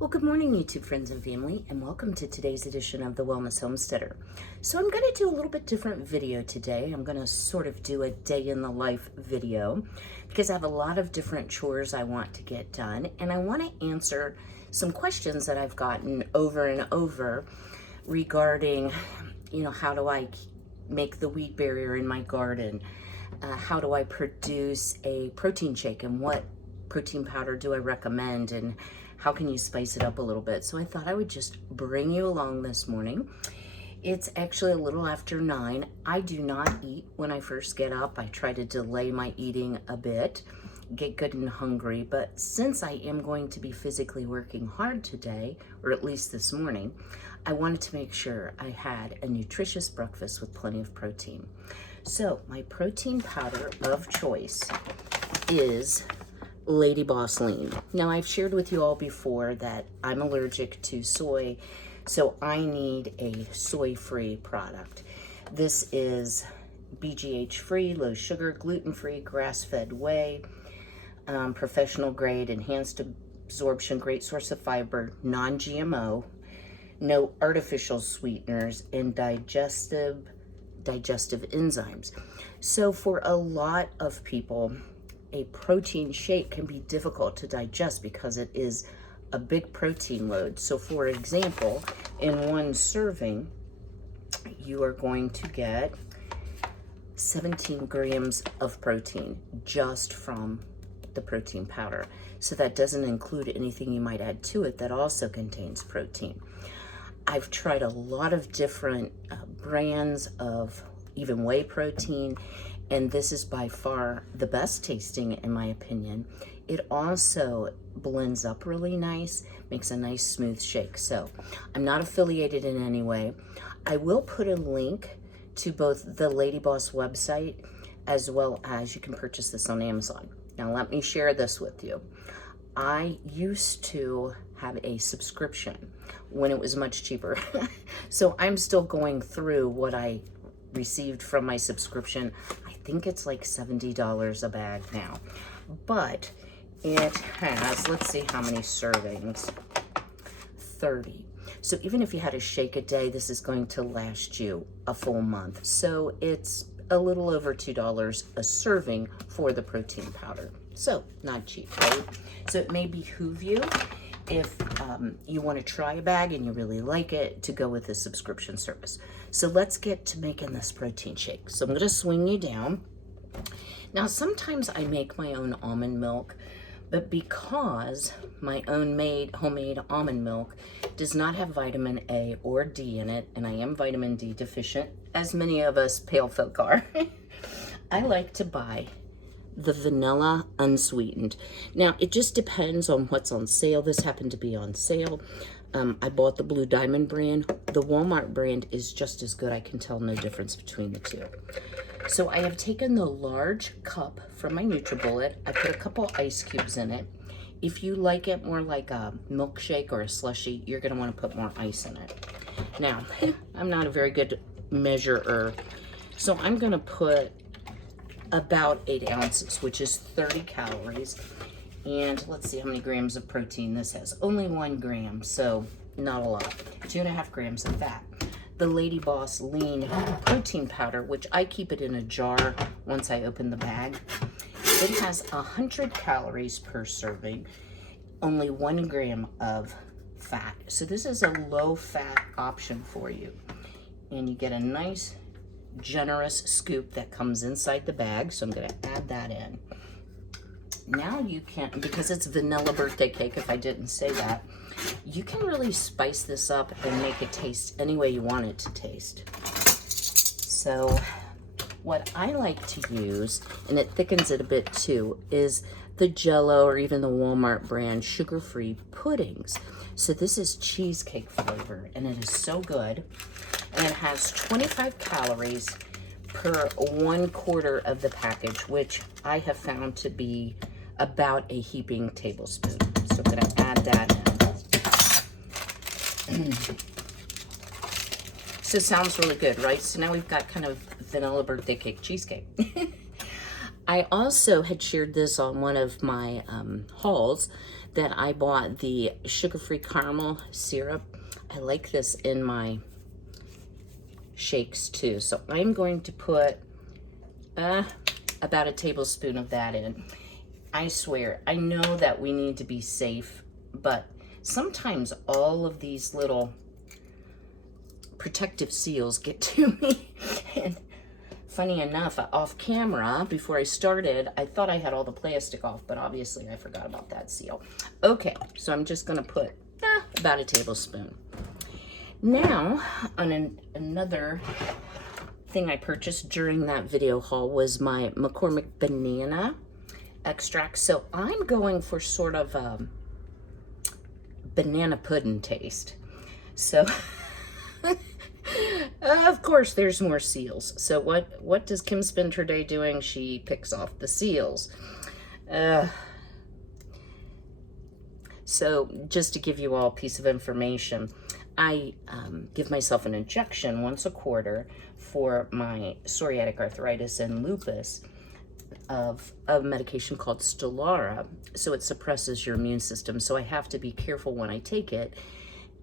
Well, good morning, YouTube friends and family, and welcome to today's edition of The Wellness Homesteader. So I'm going to do a little bit different video today. I'm going to sort of do a day in the life video because I have a lot of different chores I want to get done, and I want to answer some questions that I've gotten over and over regarding, how do I make the weed barrier in my garden? How do I produce a protein shake, and what protein powder do I recommend, and how can you spice it up a little bit? So I thought I would just bring you along this morning. It's actually a little after 9. I do not eat when I first get up. I try to delay my eating a bit, get good and hungry. But since I am going to be physically working hard today, or at least this morning, I wanted to make sure I had a nutritious breakfast with plenty of protein. So my protein powder of choice is Lady Boss Lean. Now, I've shared with you all before that I'm allergic to soy, so I need a soy-free product. This is BGH-free, low sugar, gluten-free, grass-fed whey, professional grade, enhanced absorption, great source of fiber, non-GMO, no artificial sweeteners, and digestive enzymes. So for a lot of people, a protein shake can be difficult to digest because it is a big protein load. So for example, in one serving, you are going to get 17 grams of protein just from the protein powder. So that doesn't include anything you might add to it that also contains protein. I've tried a lot of different brands of even whey protein, and this is by far the best tasting in my opinion. It also blends up really nice, makes a nice smooth shake. So I'm not affiliated in any way. I will put a link to both the Lady Boss website as well as you can purchase this on Amazon. Now let me share this with you. I used to have a subscription when it was much cheaper. So I'm still going through what I received from my subscription. I think it's like $70 a bag now, but it has, let's see how many servings, 30. So even if you had a shake a day, this is going to last you a full month. So it's a little over $2 a serving for the protein powder. So not cheap, right? So it may behoove you, if you want to try a bag and you really like it, to go with a subscription service. So let's get to making this protein shake. So I'm going to swing you down. Now, sometimes I make my own almond milk, but because my own homemade almond milk does not have vitamin A or D in it, and I am vitamin D deficient, as many of us pale folk are, I like to buy the vanilla unsweetened. Now, it just depends on what's on sale. This happened to be on sale. I bought the Blue Diamond brand. The Walmart brand is just as good. I can tell no difference between the two. So I have taken the large cup from my NutriBullet. I put a couple ice cubes in it. If you like it more like a milkshake or a slushie, you're going to want to put more ice in it. Now, I'm not a very good measurer, so I'm going to put about 8 ounces, which is 30 calories. And let's see how many grams of protein this has. Only 1 gram, so not a lot. 2.5 grams of fat. The Lady Boss Lean protein powder, which I keep it in a jar once I open the bag, it has 100 calories per serving, only 1 gram of fat. So this is a low fat option for you. And you get a nice generous scoop that comes inside the bag, so I'm going to add that in. Now you can, because it's vanilla birthday cake, if I didn't say that, you can really spice this up and make it taste any way you want it to taste. So what I like to use, and it thickens it a bit too, is the Jell-O or even the Walmart brand sugar-free puddings. So this is cheesecake flavor, and it is so good. And it has 25 calories per 1/4 of the package, which I have found to be about a heaping tablespoon. So I'm going to add that in. So sounds really good, right? So now we've got kind of vanilla birthday cake cheesecake. I also had shared this on one of my hauls that I bought the sugar-free caramel syrup. I like this in my shakes too. So I'm going to put about a tablespoon of that in. I swear, I know that we need to be safe, but sometimes all of these little protective seals get to me. And funny enough, off camera, before I started, I thought I had all the plastic off, but obviously I forgot about that seal. Okay, so I'm just gonna put about a tablespoon. Now, on another thing I purchased during that video haul was my McCormick banana extract. So I'm going for sort of a banana pudding taste. So of course there's more seals. So what does Kim spend her day doing? She picks off the seals. So just to give you all a piece of information, I give myself an injection once a quarter for my psoriatic arthritis and lupus of a medication called Stelara. So it suppresses your immune system. So I have to be careful when I take it.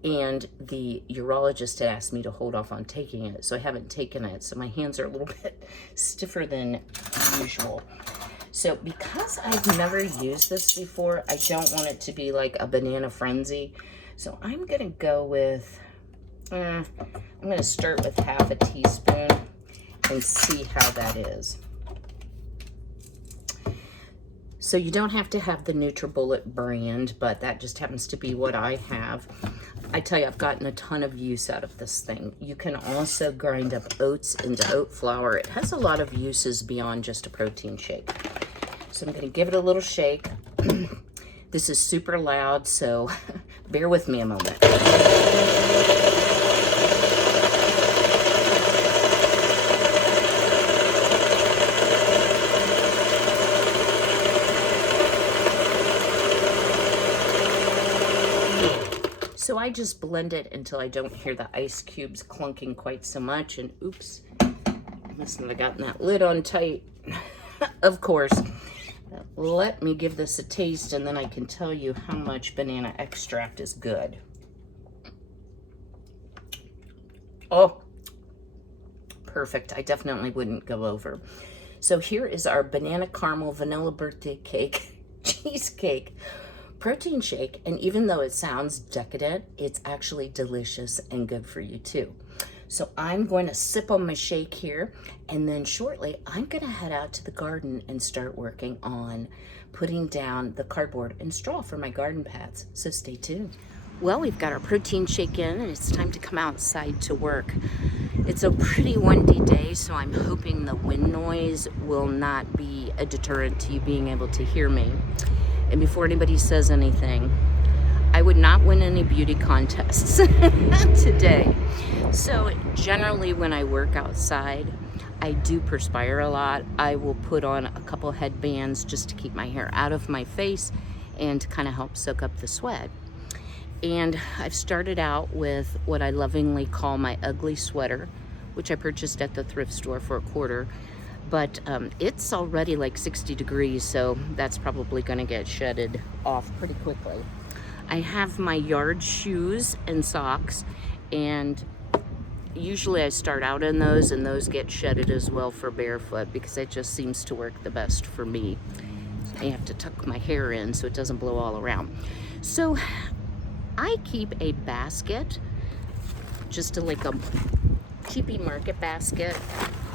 And the urologist had asked me to hold off on taking it. So I haven't taken it. So my hands are a little bit stiffer than usual. So because I've never used this before, I don't want it to be like a banana frenzy. So I'm gonna go with, I'm gonna start with half a teaspoon and see how that is. So you don't have to have the NutriBullet brand, but that just happens to be what I have. I tell you, I've gotten a ton of use out of this thing. You can also grind up oats into oat flour. It has a lot of uses beyond just a protein shake. So I'm gonna give it a little shake. This is super loud, so bear with me a moment. So I just blend it until I don't hear the ice cubes clunking quite so much. And oops, must not have gotten that lid on tight. Of course. Let me give this a taste and then I can tell you how much banana extract is good. Oh, perfect. I definitely wouldn't go over. So here is our banana caramel vanilla birthday cake cheesecake protein shake. And even though it sounds decadent, it's actually delicious and good for you too. So I'm going to sip on my shake here, and then shortly I'm going to head out to the garden and start working on putting down the cardboard and straw for my garden pads. So stay tuned. Well, we've got our protein shake in and it's time to come outside to work. It's a pretty windy day, so I'm hoping the wind noise will not be a deterrent to you being able to hear me. And before anybody says anything, I would not win any beauty contests today. So generally when I work outside, I do perspire a lot. I will put on a couple headbands just to keep my hair out of my face and to kind of help soak up the sweat. And I've started out with what I lovingly call my ugly sweater, which I purchased at the thrift store for $1. But it's already like 60 degrees, so that's probably gonna get shedded off pretty quickly. I have my yard shoes and socks, and usually I start out in those, and those get shedded as well for barefoot because it just seems to work the best for me. I have to tuck my hair in so it doesn't blow all around. So I keep a basket, just like a cheapy market basket,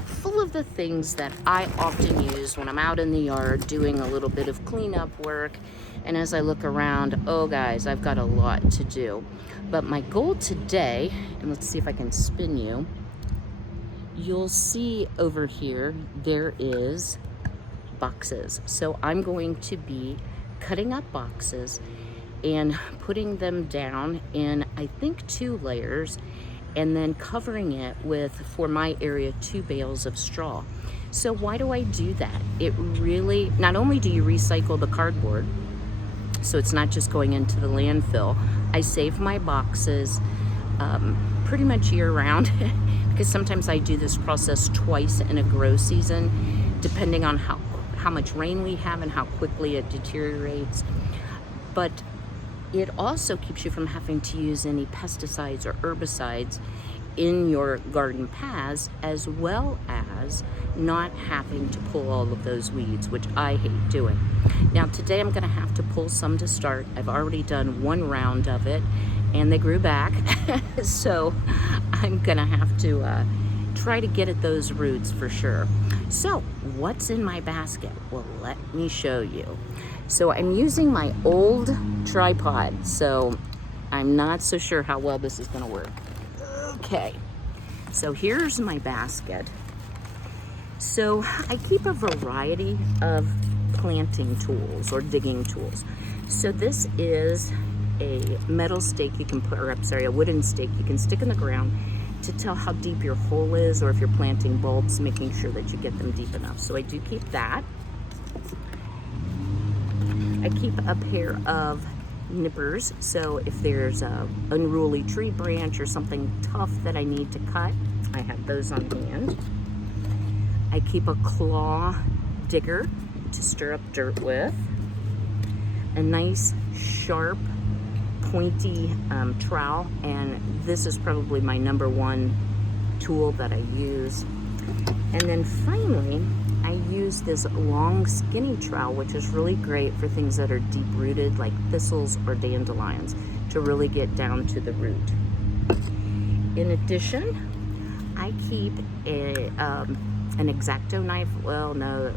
full of the things that I often use when I'm out in the yard doing a little bit of cleanup work. And as I look around, oh guys, I've got a lot to do. But my goal today, and let's see if I can spin you, you'll see over here, there is boxes. So I'm going to be cutting up boxes and putting them down in, I think, 2 layers, and then covering it with, for my area, 2 bales of straw. So why do I do that? It really, not only do you recycle the cardboard, so it's not just going into the landfill, I save my boxes pretty much year round because sometimes I do this process twice in a grow season, depending on how much rain we have and how quickly it deteriorates. But it also keeps you from having to use any pesticides or herbicides in your garden paths, as well as not having to pull all of those weeds, which I hate doing. Now today I'm going to have to pull some to start. I've already done one round of it and they grew back. So I'm going to have to try to get at those roots for sure. So what's in my basket? Well, let me show you. So I'm using my old tripod, so I'm not so sure how well this is going to work. Okay, so here's my basket. So I keep a variety of planting tools or digging tools. So this is a metal stake you can put, or I'm sorry, a wooden stake you can stick in the ground to tell how deep your hole is, or if you're planting bulbs, making sure that you get them deep enough. So I do keep that. I keep a pair of nippers, so if there's a unruly tree branch or something tough that I need to cut, I have those on hand. I keep a claw digger to stir up dirt with, a nice sharp pointy trowel, and this is probably my number one tool that I use. And then finally, I use this long skinny trowel, which is really great for things that are deep rooted like thistles or dandelions, to really get down to the root. In addition, I keep an X-Acto knife, well no,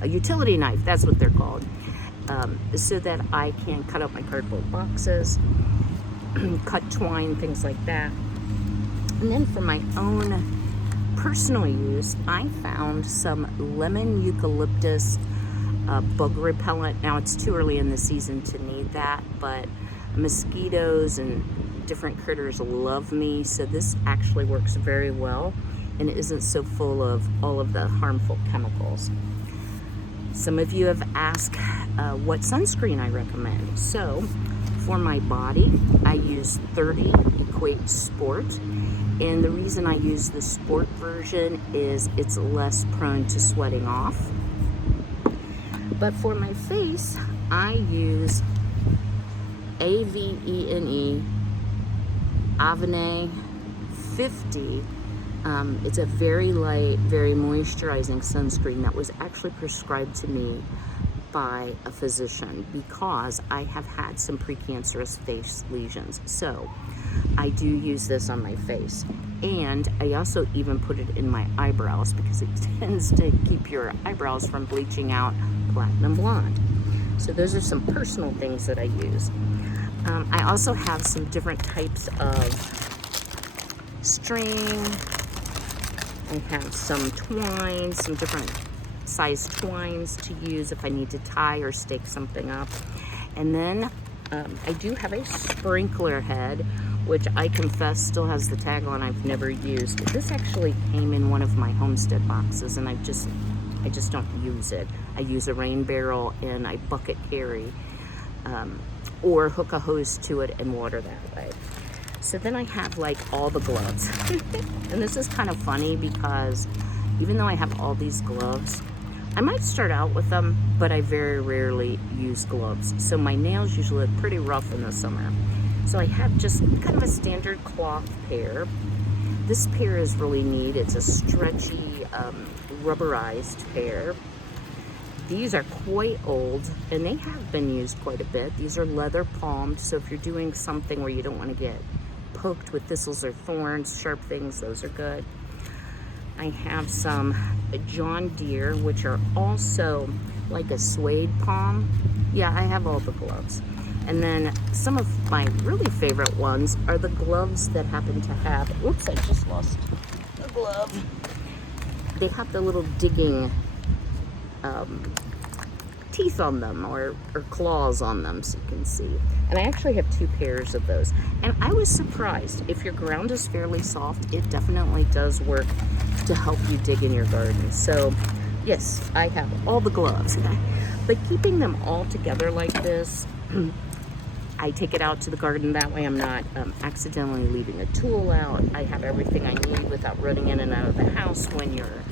a utility knife, that's what they're called, so that I can cut out my cardboard boxes, cut twine, things like that. And then for my own personal use, I found some lemon eucalyptus bug repellent. Now it's too early in the season to need that, but mosquitoes and different critters love me, so this actually works very well and it isn't so full of all of the harmful chemicals. Some of you have asked what sunscreen I recommend. So for my body, I use 30 Equate Sport. And the reason I use the sport version is it's less prone to sweating off. But for my face, I use AVENE Avene 50. It's a very light, very moisturizing sunscreen that was actually prescribed to me by a physician because I have had some precancerous face lesions. So I do use this on my face, and I also even put it in my eyebrows because it tends to keep your eyebrows from bleaching out platinum blonde. So those are some personal things that I use. I also have some different types of string. I have some twine, some different size twines to use if I need to tie or stake something up. And then I do have a sprinkler head, which I confess still has the tag on. I've never used. This actually came in one of my homestead boxes, and I just don't use it. I use a rain barrel and I bucket carry, or hook a hose to it and water that way. So then I have like all the gloves. And this is kind of funny because even though I have all these gloves, I might start out with them, but I very rarely use gloves. So my nails usually look pretty rough in the summer. So I have just kind of a standard cloth pair. This pair is really neat. It's a stretchy, rubberized pair. These are quite old, and they have been used quite a bit. These are leather palmed, so if you're doing something where you don't want to get poked with thistles or thorns, sharp things, those are good. I have some John Deere, which are also like a suede palm. Yeah, I have all the gloves. And then some of my really favorite ones are the gloves that happen to have, oops, I just lost the glove. They have the little digging teeth on them, or claws on them, so you can see. And I actually have 2 pairs of those. And I was surprised. If your ground is fairly soft, it definitely does work to help you dig in your garden. So yes, I have all the gloves. But keeping them all together like this, I take it out to the garden. That way I'm not accidentally leaving a tool out. I have everything I need without running in and out of the house when your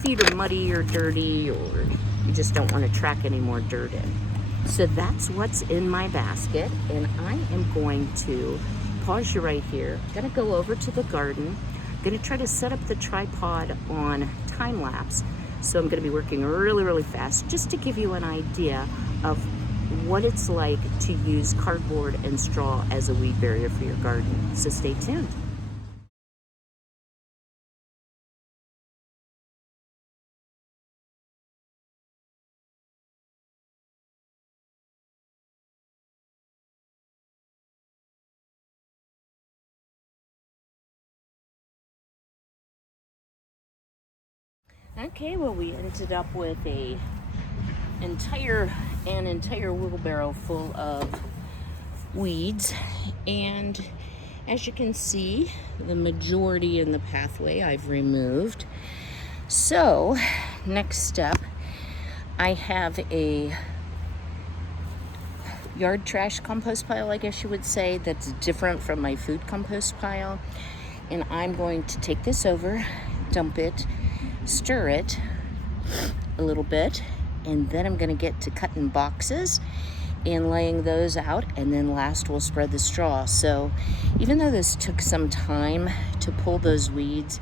feet are muddy or dirty, or you just don't want to track any more dirt in. So that's what's in my basket, and I am going to pause you right here. I'm gonna go over to the garden. I'm gonna try to set up the tripod on time lapse. So I'm gonna be working really fast just to give you an idea of what it's like to use cardboard and straw as a weed barrier for your garden. So stay tuned. Okay, well, we ended up with an entire wheelbarrow full of weeds, and as you can see, the majority in the pathway I've removed. So next step, I have a yard trash compost pile, I guess you would say, that's different from my food compost pile, and I'm going to take this over, dump it, stir it a little bit, and then I'm going to get to cutting boxes and laying those out, and then last we'll spread the straw. So even though this took some time to pull those weeds,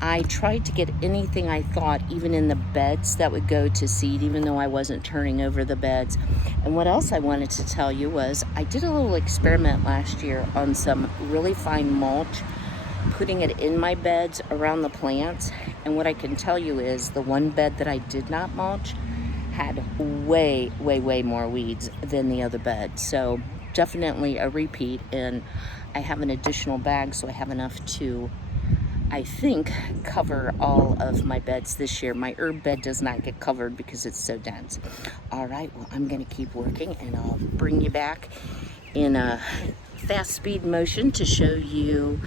I tried to get anything I thought, even in the beds, that would go to seed, even though I wasn't turning over the beds. And what else I wanted to tell you was I did a little experiment last year on some really fine mulch, putting it in my beds around the plants, and what I can tell you is the one bed that I did not mulch had way more weeds than the other bed. So definitely a repeat, and I have an additional bag, so I have enough to, I think, cover all of my beds this year. My herb bed does not get covered because it's so dense. All right, well, I'm gonna keep working, and I'll bring you back in a fast speed motion to show you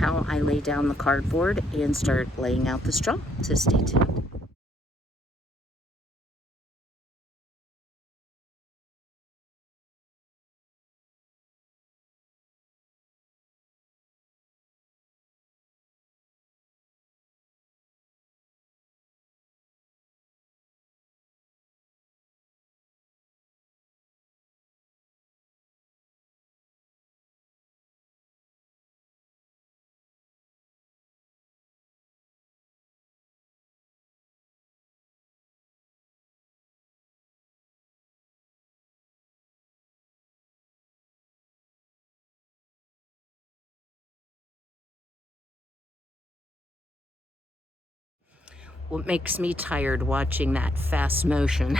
how I lay down the cardboard and start laying out the straw. So stay tuned. What makes me tired watching that fast motion,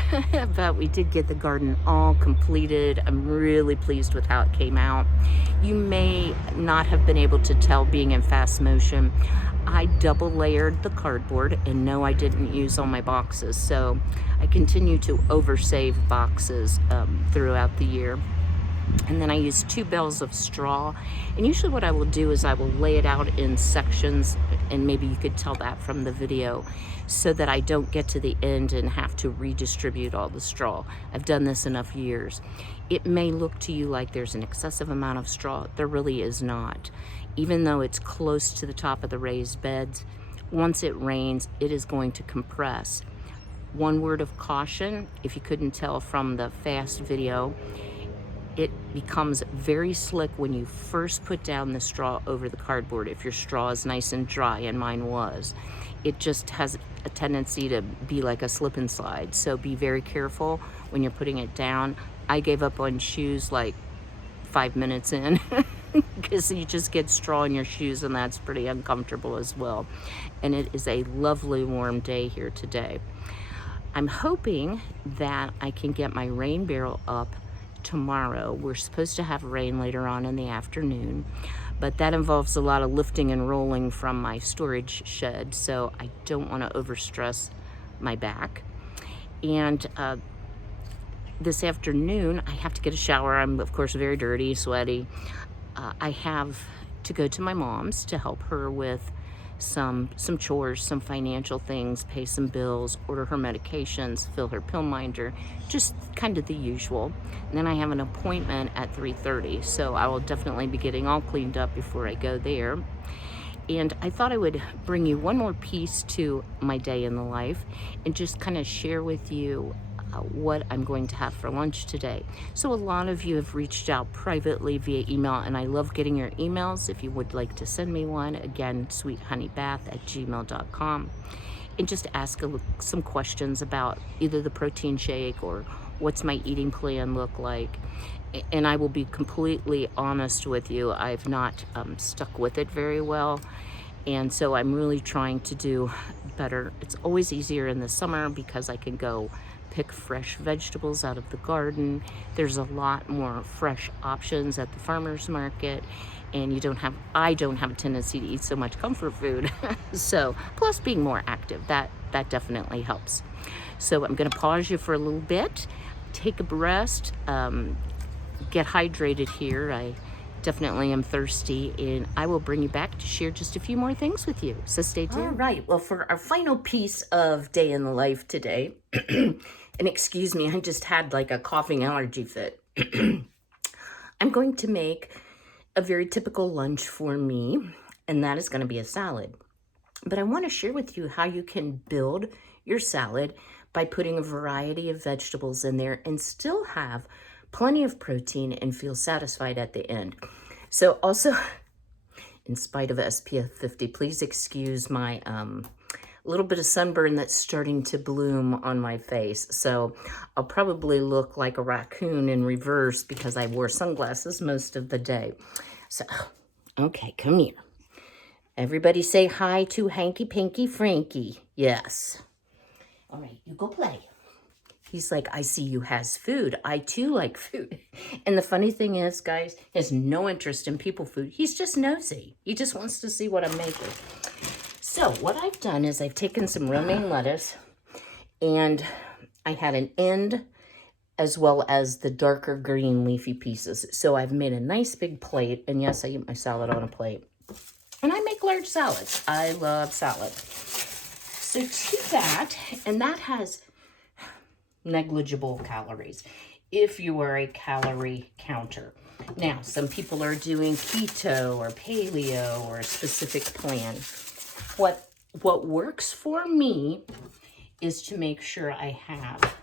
but we did get the garden all completed. I'm really pleased with how it came out. You may not have been able to tell being in fast motion. I double layered the cardboard, and no, I didn't use all my boxes. So I continue to oversave boxes throughout the year. And then I use 2 bales of straw, and usually what I will do is I will lay it out in sections, and maybe you could tell that from the video, so that I don't get to the end and have to redistribute all the straw. I've done this enough years. It may look to you like there's an excessive amount of straw. There really is not. Even though it's close to the top of the raised beds, once it rains, it is going to compress. One word of caution, if you couldn't tell from the fast video, it becomes very slick when you first put down the straw over the cardboard. If your straw is nice and dry, and mine was, it just has a tendency to be like a slip and slide. So be very careful when you're putting it down. I gave up on shoes like 5 minutes in because you just get straw in your shoes, and that's pretty uncomfortable as well. And it is a lovely warm day here today. I'm hoping that I can get my rain barrel up tomorrow. We're supposed to have rain later on in the afternoon, but that involves a lot of lifting and rolling from my storage shed, so I don't want to overstress my back. And this afternoon I have to get a shower. I'm of course very dirty, sweaty. I have to go to my mom's to help her with some chores, some financial things, pay some bills, order her medications, fill her pill minder, just kind of the usual. And then I have an appointment at 3:30, so I will definitely be getting all cleaned up before I go there. And I thought I would bring you one more piece to my day in the life and just kind of share with you what I'm going to have for lunch today. So a lot of you have reached out privately via email, and I love getting your emails. If you would like to send me one, again, sweethoneybath@gmail.com, and just ask some questions about either the protein shake or what's my eating plan look like. And I will be completely honest with you, I've not stuck with it very well. And so I'm really trying to do better. It's always easier in the summer because I can go pick fresh vegetables out of the garden. There's a lot more fresh options at the farmer's market, and I don't have a tendency to eat so much comfort food. So plus being more active, that definitely helps. So I'm gonna pause you for a little bit, take a rest, get hydrated here. I definitely am thirsty, and I will bring you back to share just a few more things with you. So stay tuned. All right, well, for our final piece of day in the life today, and excuse me, I just had like a coughing allergy fit. I'm going to make a very typical lunch for me, and that is going to be a salad. But I want to share with you how you can build your salad by putting a variety of vegetables in there and still have plenty of protein and feel satisfied at the end. So also, in spite of SPF 50, please excuse my little bit of sunburn that's starting to bloom on my face. So I'll probably look like a raccoon in reverse because I wore sunglasses most of the day. So, okay, come here. Everybody say hi to Hanky Panky Frankie. Yes. All right, you go play. He's like, I see you has food. I too like food. And the funny thing is, guys, he has no interest in people food. He's just nosy. He just wants to see what I'm making. So what I've done is I've taken some romaine lettuce, and I had an end as well as the darker green leafy pieces. So I've made a nice big plate, and yes, I eat my salad on a plate. And I make large salads. I love salad. So to that, and that has negligible calories if you are a calorie counter. Now, some people are doing keto or paleo or a specific plan. What works for me is to make sure I have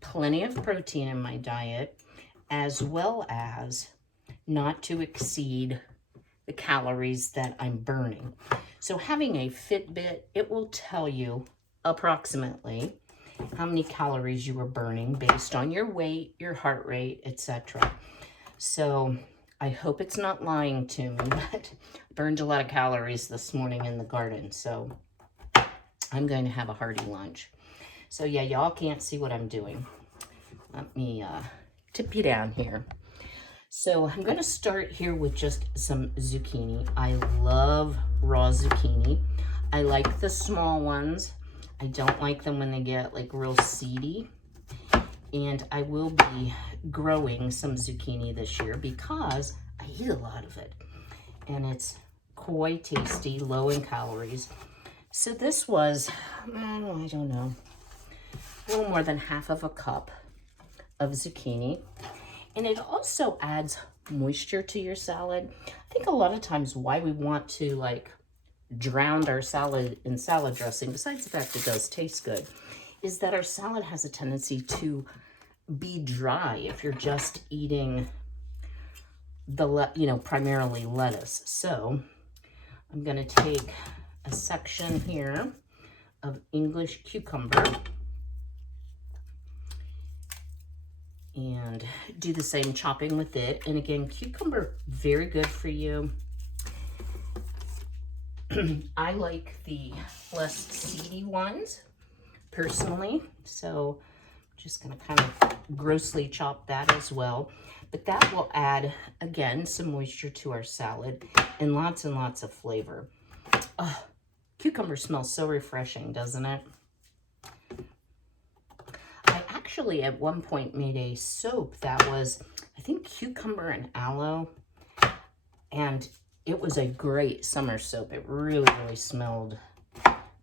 plenty of protein in my diet, as well as not to exceed the calories that I'm burning. So having a Fitbit, it will tell you approximately how many calories you are burning based on your weight, your heart rate, etc. So I hope it's not lying to me, but I burned a lot of calories this morning in the garden. So I'm going to have a hearty lunch. So yeah, y'all can't see what I'm doing. Let me tip you down here. So I'm going to start here with just some zucchini. I love raw zucchini. I like the small ones. I don't like them when they get like real seedy. And I will be growing some zucchini this year because I eat a lot of it. And it's quite tasty, low in calories. So this was, I don't know, a little more than half of a cup of zucchini. And it also adds moisture to your salad. I think a lot of times why we want to like drown our salad in salad dressing, besides the fact it does taste good, is that our salad has a tendency to be dry if you're just eating the, primarily lettuce. So I'm going to take a section here of English cucumber and do the same chopping with it. And again, cucumber, very good for you. I like the less seedy ones personally, so I'm just going to kind of grossly chop that as well. But that will add, again, some moisture to our salad and lots of flavor. Oh, cucumber smells so refreshing, doesn't it? I actually at one point made a soap that was, I think, cucumber and aloe, and it was a great summer soap. It really smelled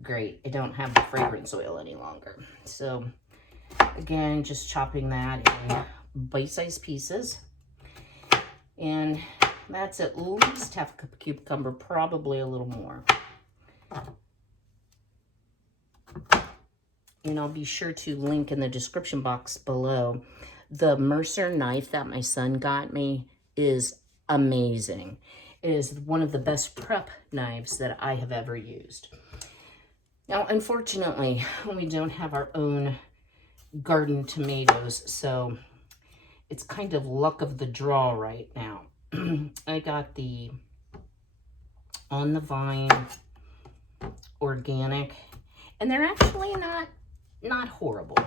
great. I don't have the fragrance oil any longer. So again, just chopping that in bite-sized pieces. And that's at least half a cup of cucumber, probably a little more. and I'll be sure to link in the description box below, the Mercer knife that my son got me is amazing. It is one of the best prep knives that I have ever used. Now, unfortunately, we don't have our own garden tomatoes, so it's kind of luck of the draw right now. I got the On the Vine organic, and they're actually not horrible.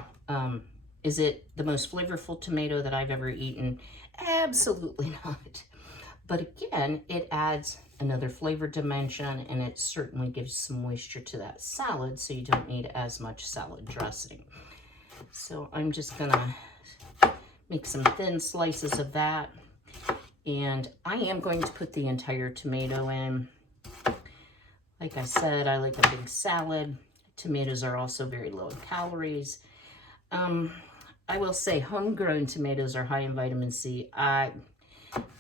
Is it the most flavorful tomato that I've ever eaten? Absolutely not. But again, it adds another flavor dimension, and it certainly gives some moisture to that salad, so you don't need as much salad dressing. So I'm just gonna make some thin slices of that, and I am going to put the entire tomato in. Like I said, I like a big salad. Tomatoes are also very low in calories. I will say homegrown tomatoes are high in vitamin C.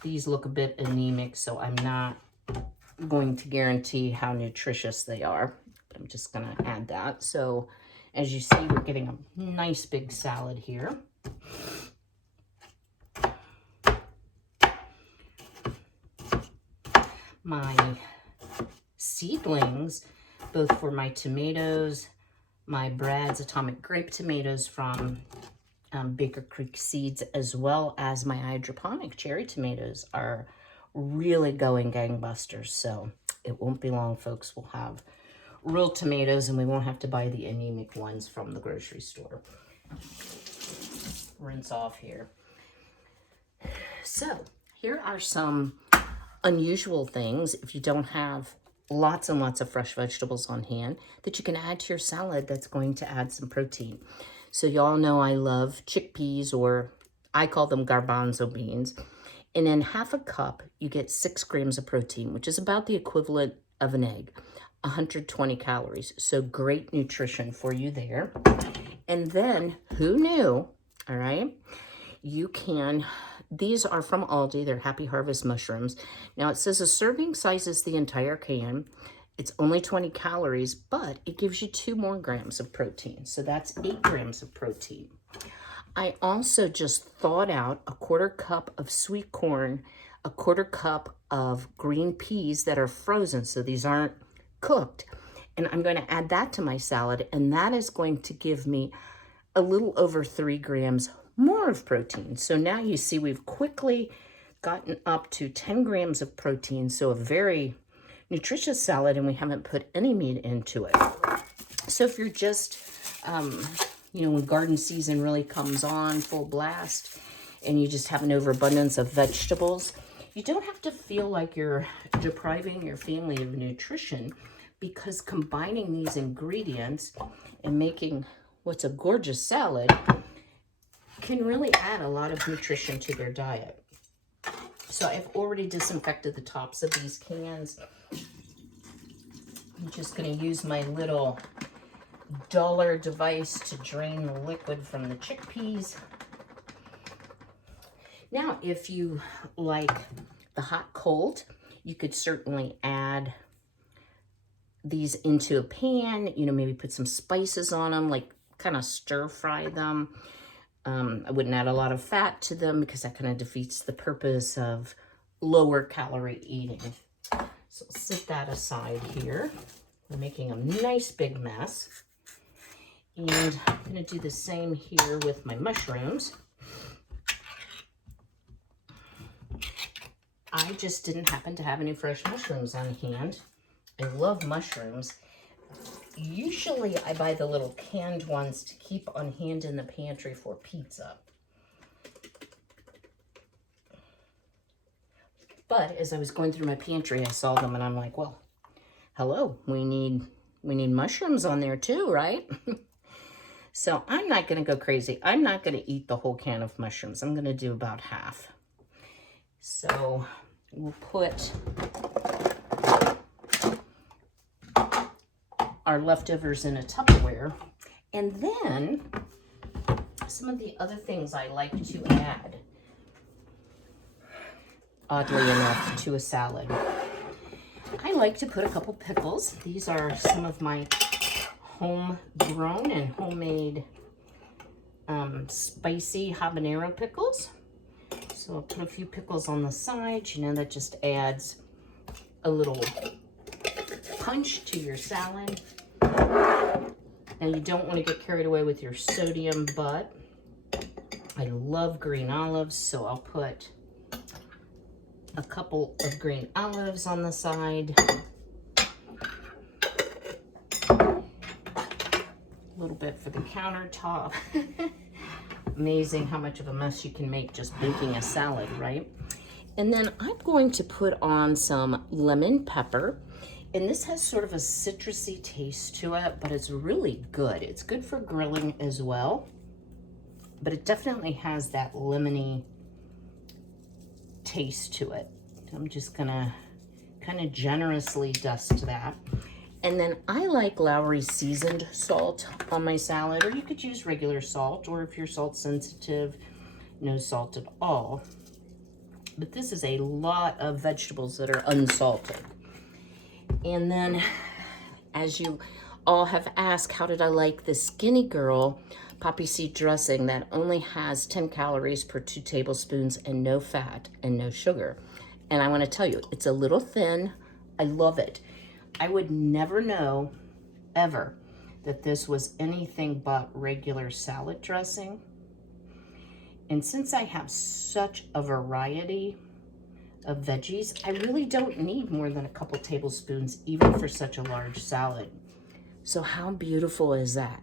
These look a bit anemic, so I'm not going to guarantee how nutritious they are. I'm just going to add that. So as you see, we're getting a nice big salad here. My seedlings, both for my tomatoes, my Brad's Atomic Grape tomatoes from Baker Creek Seeds, as well as my hydroponic cherry tomatoes, are really going gangbusters. So it won't be long, folks. We'll have real tomatoes, and we won't have to buy the anemic ones from the grocery store. Rinse off here. So here are some unusual things, if you don't have lots and lots of fresh vegetables on hand, that you can add to your salad that's going to add some protein. So y'all know I love chickpeas, or I call them garbanzo beans. And in half a cup, you get 6 grams of protein, which is about the equivalent of an egg, 120 calories. So great nutrition for you there. And then, who knew, all right, you can, these are from Aldi, they're Happy Harvest mushrooms. Now it says a serving size is the entire can. It's only 20 calories, but it gives you 2 more grams of protein. So that's 8 grams of protein. I also just thawed out a 1/4 cup of sweet corn, a 1/4 cup of green peas that are frozen, so these aren't cooked. And I'm going to add that to my salad, and that is going to give me a little over 3 grams more of protein. So now you see we've quickly gotten up to 10 grams of protein, so a very nutritious salad, and we haven't put any meat into it. So if you're just, when garden season really comes on full blast and you just have an overabundance of vegetables, you don't have to feel like you're depriving your family of nutrition, because combining these ingredients and making what's a gorgeous salad can really add a lot of nutrition to their diet. So I've already disinfected the tops of these cans. I'm just going to use my little dollar device to drain the liquid from the chickpeas. Now, if you like the hot cold, you could certainly add these into a pan, maybe put some spices on them, like kind of stir fry them. I wouldn't add a lot of fat to them because that kind of defeats the purpose of lower calorie eating. So set that aside here. We're making a nice big mess. And I'm going to do the same here with my mushrooms. I just didn't happen to have any fresh mushrooms on hand. I love mushrooms. Usually I buy the little canned ones to keep on hand in the pantry for pizza. But as I was going through my pantry, I saw them and I'm like, well, hello, we need mushrooms on there too, right? So I'm not going to go crazy. I'm not going to eat the whole can of mushrooms. I'm going to do about half. So we'll put our leftovers in a Tupperware. And then some of the other things I like to add, oddly enough, to a salad. I like to put a couple pickles. These are some of my homegrown and homemade spicy habanero pickles. So I'll put a few pickles on the side. You know, that just adds a little punch to your salad. Now you don't want to get carried away with your sodium, but I love green olives, so I'll put a couple of green olives on the side. A little bit for the countertop. Amazing how much of a mess you can make just baking a salad, right? And then I'm going to put on some lemon pepper. And this has sort of a citrusy taste to it, but it's really good. It's good for grilling as well. But it definitely has that lemony taste to it. I'm just gonna kind of generously dust that. And then I like Lowry seasoned salt on my salad, or you could use regular salt, or if you're salt sensitive, no salt at all. But this is a lot of vegetables that are unsalted. And then, as you all have asked, how did I like the Skinny Girl poppy seed dressing that only has 10 calories per 2 tablespoons and no fat and no sugar? And I want to tell you, it's a little thin. I love it. I would never know, ever, that this was anything but regular salad dressing. And since I have such a variety of veggies, I really don't need more than a couple tablespoons, even for such a large salad. So how beautiful is that?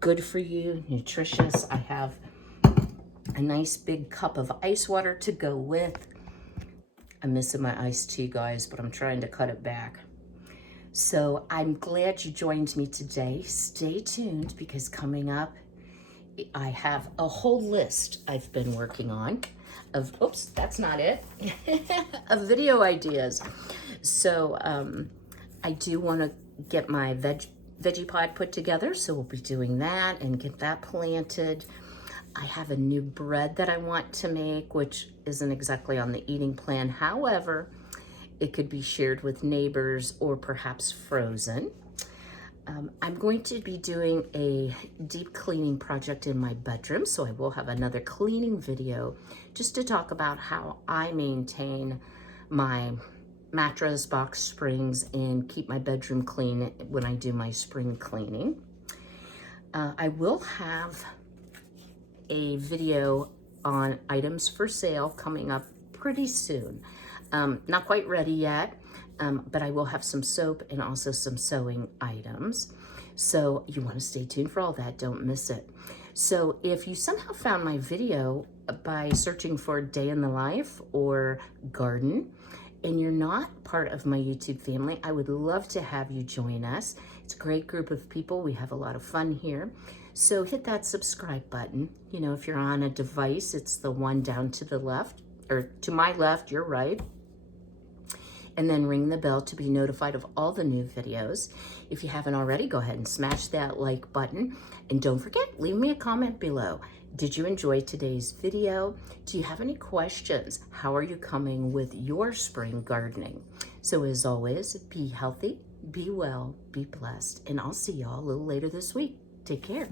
Good for you, nutritious. I have a nice big cup of ice water to go with. I'm missing my iced tea, guys, but I'm trying to cut it back. So I'm glad you joined me today. Stay tuned, because coming up, I have a whole list I've been working on of, oops, that's not it, of video ideas. So I do want to get my veggie pod put together, so we'll be doing that and get that planted. I have a new bread that I want to make, which isn't exactly on the eating plan. However, it could be shared with neighbors or perhaps frozen. I'm going to be doing a deep cleaning project in my bedroom, so I will have another cleaning video just to talk about how I maintain my mattress, box springs, and keep my bedroom clean when I do my spring cleaning. I will have a video on items for sale coming up pretty soon. Not quite ready yet. But I will have some soap and also some sewing items. So you want to stay tuned for all that. Don't miss it. So if you somehow found my video by searching for Day in the Life or Garden, and you're not part of my YouTube family, I would love to have you join us. It's a great group of people. We have a lot of fun here. So hit that subscribe button. You know, if you're on a device, it's the one down to the left, or to my left, your right. And then ring the bell to be notified of all the new videos. If you haven't already, go ahead and smash that like button. And don't forget, leave me a comment below. Did you enjoy today's video? Do you have any questions? How are you coming with your spring gardening? So as always, be healthy, be well, be blessed, and I'll see y'all a little later this week. Take care.